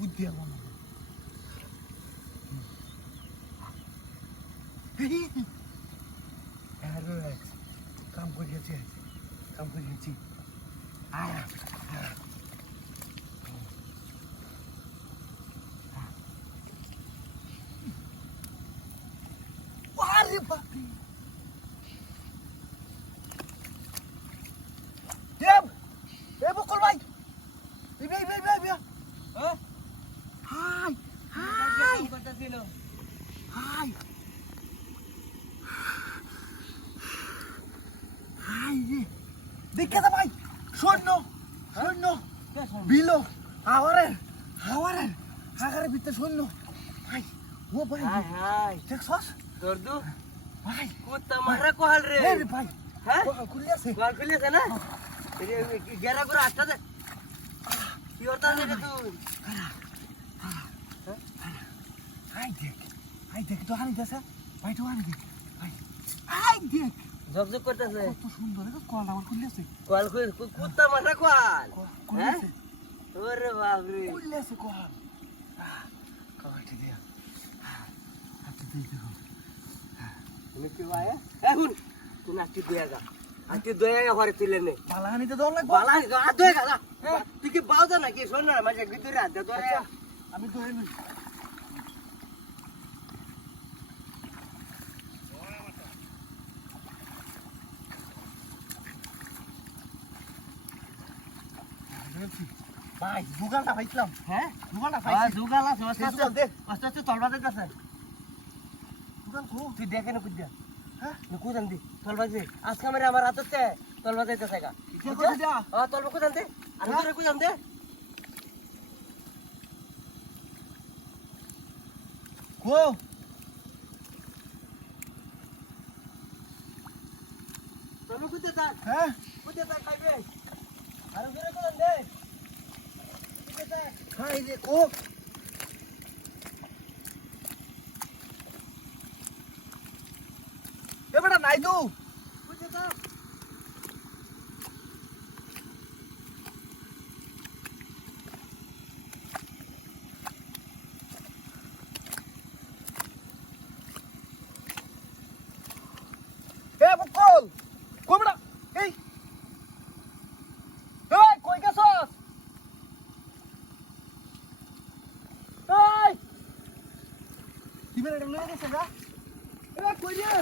বুদ্ধি আমার কাম করিয়াছি আয়া আরে বাপরে দেব দেব বকুল ভাই হ্যাঁ হাই হাই করতেছিল হাই হাই রে দেখে দা ভাই শূন্য বিলো হাওয়ারের হাগারের ভিতরে শূন্য ভাই ও ভাই হাই দেখছস দর্দু ভাই কুত্তা মারা কোহাল রে রে ভাই হ্যাঁ খুলিয়াছে কোহাল খুলিয়েছে না গেরা করে আসতে দে কি করতে আছে রে তুই আই দেখ তো হানি দেছে ভাই তো হানি দেখ ভাই আই দেখ ঝকঝক করতেছে কত সুন্দর এটা কল আমার খুলিয়াছে কোহাল খুল কুত্তা মারা কোহাল হ্যাঁ খুলিয়াছে ওরে বাপ রে খুলিয়াছে কল কাবাইতে দিয়া হাতে দিয়ে দেখো তুমি কি ভাই এখন তুই নাচি দিয়া যা আজকে দয়া ঘরে তুলে নে পালাহানিতে দল লাগবে বালা হাত ধুয়ে গা তুই কি বাউদা নাকি শোন না মাঝে ভিতরে হাত দে তোরে আমি তো হেমি ভাই দুগালটা পাইছিলাম হ্যাঁ দুগালটা হ্যাঁ পাইছি দুগাল আছে দুগাল দে আস্তে তলবা দেখতেছে দুগাল কো তুই দেখে না কুদিয়া হ্যাঁ কুদান দি তলবা দে আজকে আমার হাততে তলবা যাইতেছে গা কে করে দিয়া তলবা কুদান দে আমি তোরে কুদান দে কো তলবা কুদে থাক হ্যাঁ কুদে থাক খাইবে আর তোরে কুদান দে কুদে থাক খাই রে কো এবারে নাই তো কুদে থাক এ বকুল কোমড়া এই কই গেছস এই কি বেরে লয়ে গেছে গা এ কই রে